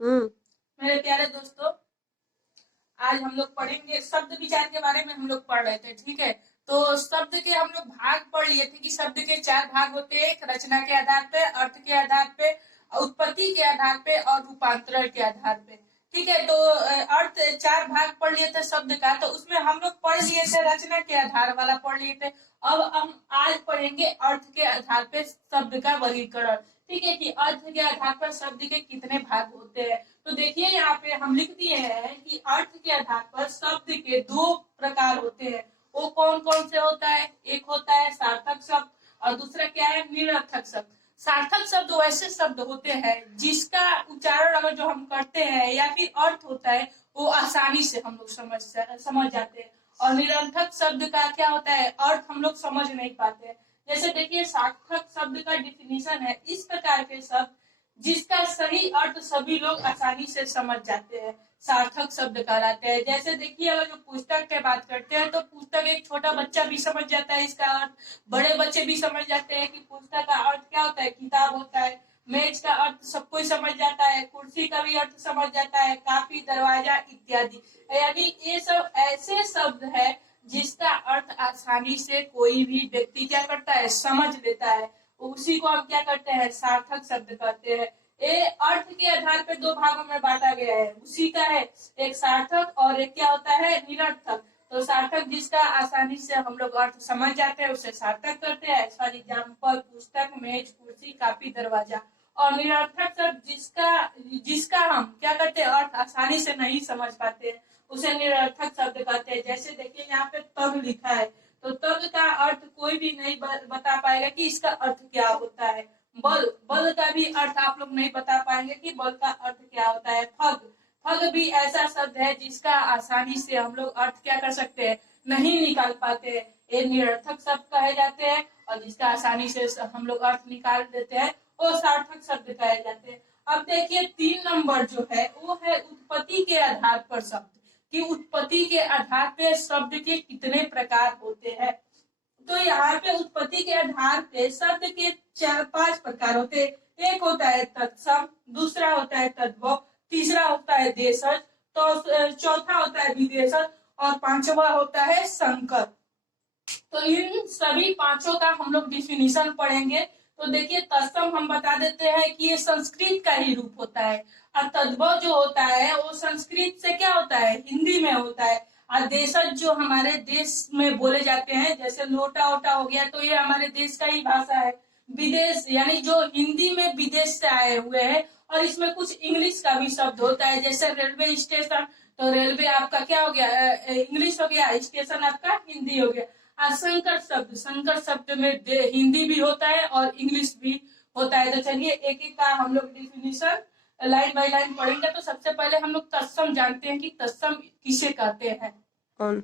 हम्म। मेरे प्यारे दोस्तों, आज हम लोग पढ़ेंगे शब्द विचार के बारे में। हम लोग पढ़ रहे थे, ठीक है। तो शब्द के हम लोग भाग पढ़ लिए थे कि शब्द के चार भाग होते हैं। एक रचना के आधार पे, अर्थ के आधार पे, उत्पत्ति के आधार पे और रूपांतरण के आधार पे। ठीक है। तो अर्थ चार भाग पढ़ लिए थे शब्द का। तो उसमें हम लोग पढ़ लिए थे, रचना के आधार वाला पढ़ लिए थे। अब हम आज पढ़ेंगे अर्थ के आधार पे शब्द का वर्गीकरण। ठीक है, कि अर्थ के आधार पर शब्द के कितने भाग होते हैं। तो देखिए, यहाँ पे हम लिख दिए हैं कि अर्थ के आधार पर शब्द के दो प्रकार होते हैं। वो कौन कौन से होता है? एक होता है सार्थक शब्द और दूसरा क्या है? निरर्थक शब्द। सार्थक शब्द वैसे शब्द होते हैं जिसका उच्चारण अगर जो हम करते हैं या फिर अर्थ होता है वो आसानी से हम लोग समझ जाते हैं। और निरर्थक शब्द का क्या होता है? अर्थ हम लोग समझ नहीं पाते। जैसे देखिए, सार्थक शब्द का डिफिनीशन है इस प्रकार के शब्द जिसका सही अर्थ सभी लोग आसानी से समझ जाते हैं, सार्थक शब्द कहलाते हैं। जैसे देखिए, अगर जो पुस्तक की बात करते हैं तो पुस्तक एक छोटा बच्चा भी समझ जाता है इसका अर्थ, बड़े बच्चे भी समझ जाते हैं कि पुस्तक का अर्थ क्या होता है, किताब होता है। मेज का अर्थ सब कोई समझ जाता है, कुर्सी का भी अर्थ समझ जाता है, काफी, दरवाजा इत्यादि। यानी ये सब ऐसे शब्द है जिसका अर्थ आसानी से कोई भी व्यक्ति क्या करता है, समझ लेता है। उसी को हम क्या करते हैं, सार्थक शब्द कहते हैं। ये अर्थ के आधार पर दो भागों में बांटा गया है, उसी का है। एक सार्थक और एक क्या होता है, निरर्थक। तो सार्थक जिसका आसानी से हम लोग अर्थ समझ जाते हैं उसे सार्थक करते हैं। फॉर एग्जाम्पल, पुस्तक, मेज, कुर्सी, कापी, दरवाजा। और निरर्थक शब्द जिसका जिसका हम क्या करते हैं, अर्थ आसानी से नहीं समझ पाते उसे निरर्थक शब्द कहते हैं। जैसे देखिए, यहाँ पे तब लिखा है, तो तब का अर्थ कोई भी नहीं बता पाएगा कि इसका अर्थ क्या होता है। बल, बल का भी अर्थ आप लोग नहीं बता पाएंगे कि बल का अर्थ क्या होता है। फग, फग भी ऐसा शब्द है जिसका आसानी से हम लोग अर्थ क्या कर सकते हैं, नहीं निकाल पाते। ये निरर्थक शब्द कहे जाते हैं और जिसका आसानी से हम लोग अर्थ निकाल देते हैं वो सार्थक शब्द कहे जाते हैं। अब देखिए, 3 नंबर जो है वो है उत्पत्ति के आधार पर शब्द, कि उत्पत्ति के आधार पे शब्द के कितने प्रकार होते हैं। तो यहाँ पे उत्पत्ति के आधार पे शब्द के 4-5 प्रकार होते हैं। एक होता है तत्सम, दूसरा होता है तद्भव, तीसरा होता है देशज, तो चौथा होता है विदेशज और पांचवा होता है संकर। तो इन सभी पांचों का हम लोग डिफिनीशन पढ़ेंगे। तो देखिए, तत्सम हम बता देते हैं कि ये संस्कृत का ही रूप होता है। और तद्भव जो होता है वो संस्कृत से क्या होता है, हिंदी में होता है। और देशज जो हमारे देश में बोले जाते हैं, जैसे लोटा वोटा हो गया, तो ये हमारे देश का ही भाषा है। विदेश यानी जो हिंदी में विदेश से आए हुए हैं। और इसमें कुछ इंग्लिश का भी शब्द होता है, जैसे रेलवे स्टेशन, तो रेलवे आपका क्या हो गया, इंग्लिश हो गया, स्टेशन आपका हिंदी हो गया। संकर शब्द, संकर शब्द में हिंदी भी होता है और इंग्लिश भी होता है। तो चलिए एक एक का हम लोग डिफिनीशन लाइन बाय लाइन पढ़ेंगे। तो सबसे पहले हम लोग तत्सम जानते हैं कि तत्सम किसे कहते हैं। कौन?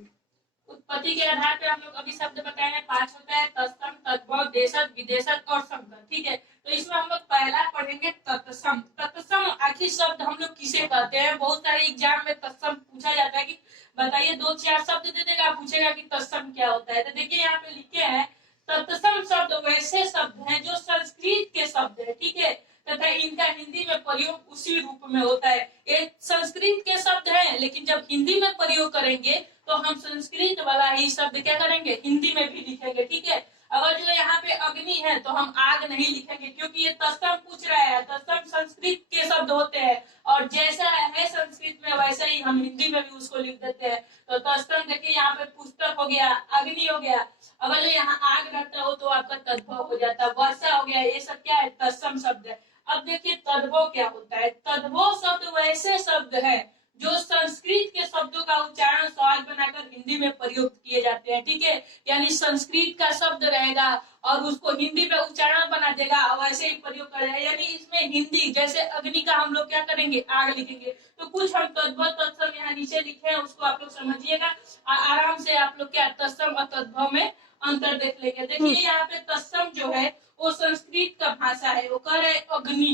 उत्पत्ति के आधार पे हम लोग अभी शब्द बताए हैं, 5 होता है, तत्सम, तद्भव, देशज, विदेशज और संकर। ठीक है। तो इसमें हम लोग पहला पढ़ेंगे तत्सम। तत्सम आखिर शब्द हम लोग किसे कहते हैं। बहुत सारे एग्जाम में तत्सम पूछा जाता है कि बताइए, 2-4 शब्द दे देगा, पूछेगा कि तत्सम क्या होता है। तो देखिए, यहाँ पे लिखे हैं, तत्सम शब्द वैसे शब्द हैं जो संस्कृत के शब्द है, ठीक है, तथा इनका हिंदी में प्रयोग उसी रूप में होता है। ये संस्कृत के शब्द हैं, लेकिन जब हिंदी में प्रयोग करेंगे तो हम संस्कृत वाला ही शब्द क्या करेंगे, हिंदी में भी लिखेंगे। ठीक है। अगर जो यहाँ पे अग्नि है तो हम आग नहीं लिखेंगे, क्योंकि ये तत्सम पूछ रहा है। तत्सम संस्कृत के शब्द होते हैं और जैसा है संस्कृत में वैसा ही हम हिंदी में भी उसको लिख देते हैं। तो तत्सम देखिए, यहाँ पे पुस्तक हो गया, अग्नि हो गया। अगर जो यहाँ आग रहता हो तो आपका तद्भव हो जाता है, वर्षा हो गया, ये सब क्या है, तत्सम शब्द है। अब देखिए, तद्भव क्या होता है। तद्भव शब्द वैसे शब्द है जो संस्कृत के शब्दों का उच्चारण सहज बनाकर हिंदी में प्रयोग किए जाते हैं। ठीक है। यानी संस्कृत का शब्द रहेगा और उसको हिंदी में उच्चारण बना देगा और वैसे ही प्रयोग करेगा। यानी इसमें हिंदी, जैसे अग्नि का हम लोग क्या करेंगे, आग लिखेंगे। तो कुछ हम तद्भव तत्सम यहाँ नीचे लिखे हैं, उसको आप लोग समझिएगा। आराम से आप लोग क्या तत्सम और तद्भव में अंतर देख लेंगे। देखिए, यहाँ पे तत्सम जो है वो संस्कृत का भाषा है। वो कह रहे अग्नि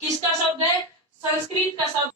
किसका शब्द है, संस्कृत का शब्द।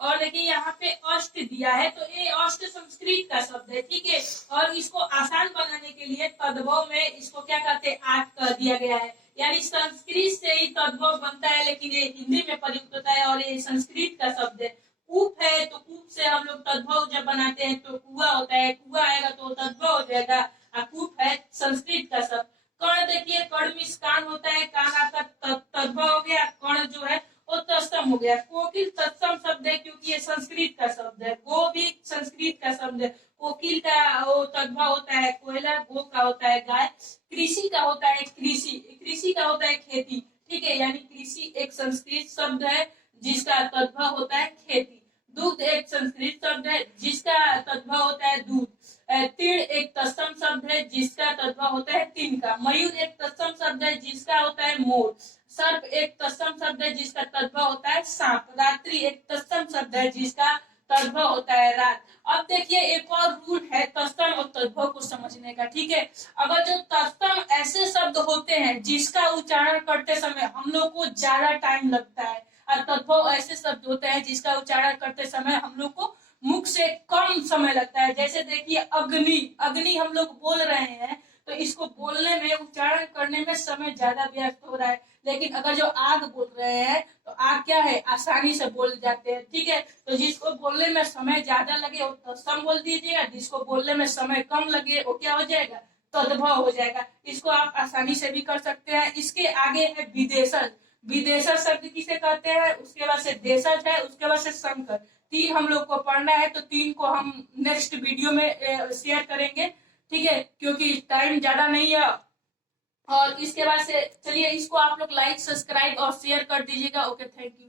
और देखिए, यहाँ पे अष्ट दिया है, तो ये अष्ट संस्कृत का शब्द है। ठीक है। और इसको आसान बनाने के लिए तद्भव में इसको क्या कहते हैं, 8 कर दिया गया है। यानी संस्कृत से ही तद्भव बनता है, लेकिन ये हिंदी में प्रयुक्त होता है और ये संस्कृत का शब्द है। कूप है तो कूप से हम लोग तद्भव जब बनाते हैं तो कुआ होता है, कुआ आएगा तो तद्भव हो जाएगा। कूप है संस्कृत का शब्द। कर्ण देखिए, कर्ण में कान होता है, कान आपका तद्भव हो गया, कर्ण जो है वो तत्सम हो गया। कोकिल तत्सम शब्द है क्योंकि ये संस्कृत का शब्द है। गो भी संस्कृत का शब्द है, कोकिल का वो तद्भव होता है कोयला, गो का होता है गाय। कृषि का होता है कृषि, कृषि का होता है खेती, ठीक है, यानी कृषि एक संस्कृत शब्द है जिसका तद्भव होता है खेती। दूध एक संस्कृत शब्द है जिसका तद्भव होता है दूध। तीर्ण एक तत्सम शब्द है जिसका तद्भव होता है तिनका। मयूर एक तत्सम शब्द है जिसका होता है मोर। सर्प एक तत्सम शब्द है जिसका तद्भव होता है सांप। रात्रि एक तत्सम शब्द है जिसका तद्भव होता है रात। अब देखिए एक और रूल है तत्सम और तद्भव को समझने का, ठीक है। अगर जो तत्सम ऐसे शब्द होते हैं जिसका उच्चारण करते समय हम लोग को ज्यादा टाइम लगता है, और तद्भव ऐसे शब्द होते हैं जिसका उच्चारण करते समय हम लोग को मुख से कम समय लगता है। जैसे देखिए अग्नि, अग्नि हम लोग बोल रहे हैं तो इसको बोलने में, उच्चारण करने में समय ज्यादा व्यस्त हो रहा है। लेकिन अगर जो आग बोल रहे हैं तो आग क्या है, आसानी से बोल जाते हैं, ठीक है। तो जिसको बोलने में समय ज्यादा लगे वो तत्सम बोल दीजिएगा, जिसको बोलने में समय कम लगे वो क्या हो जाएगा, तद्भव हो जाएगा। इसको आप आसानी से भी कर सकते हैं। इसके आगे है विदेशज। विदेशज शब्द किसे कहते हैं, उसके बाद से देशज है, उसके बाद से संकर। तीन हम लोग को पढ़ना है, तो तीन को हम नेक्स्ट वीडियो में शेयर करेंगे, ठीक है, क्योंकि टाइम ज्यादा नहीं है। और इसके बाद से चलिए इसको आप लोग लाइक, सब्सक्राइब और शेयर कर दीजिएगा। Okay, thank you.